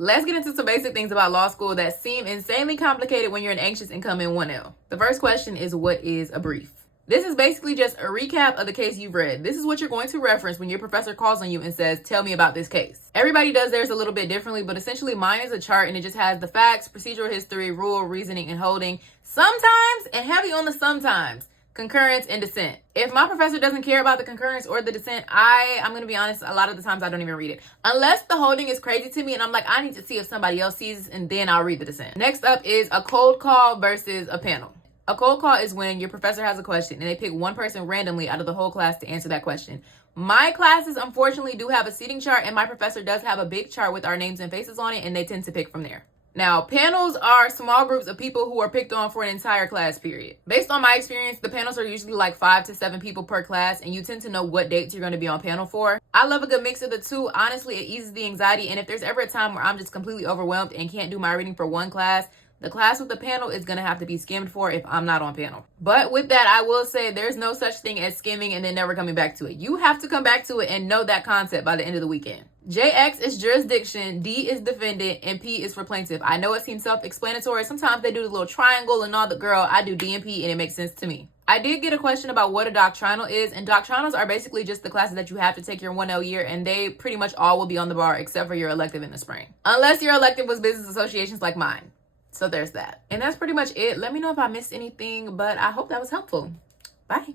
Let's get into some basic things about law school that seem insanely complicated when you're an anxious incoming 1L. The first question is, what is a brief? This is basically just a recap of the case you've read. This is what you're going to reference when your professor calls on you and says, tell me about this case. Everybody does theirs a little bit differently, but essentially mine is a chart and it just has the facts, procedural history, rule, reasoning, and holding. Sometimes, and heavy on the sometimes, concurrence and dissent. If my professor doesn't care about the concurrence or the dissent, I'm going to be honest, a lot of the times I don't even read it. Unless the holding is crazy to me and I'm like, I need to see if somebody else sees this, and then I'll read the dissent. Next up is a cold call versus a panel. A cold call is when your professor has a question and they pick one person randomly out of the whole class to answer that question. My classes, unfortunately, do have a seating chart, and my professor does have a big chart with our names and faces on it, and they tend to pick from there. Now, panels are small groups of people who are picked on for an entire class period. Based on my experience, the panels are usually like 5 to 7 people per class, and you tend to know what dates you're going to be on panel for. I love a good mix of the two. Honestly, it eases the anxiety, and if there's ever a time where I'm just completely overwhelmed and can't do my reading for one class, the class with the panel is going to have to be skimmed for if I'm not on panel. But with that, I will say there's no such thing as skimming and then never coming back to it. You have to come back to it and know that concept by the end of the weekend. JX is jurisdiction, D is defendant, and P is for plaintiff. I know it seems self-explanatory. Sometimes they do the little triangle and all, the girl, I do D and P, and it makes sense to me. I did get a question about what a doctrinal is, and doctrinals are basically just the classes that you have to take your 1L year, and they pretty much all will be on the bar except for your elective in the spring. Unless your elective was business associations like mine. So there's that. And that's pretty much it. Let me know if I missed anything, but I hope that was helpful. Bye.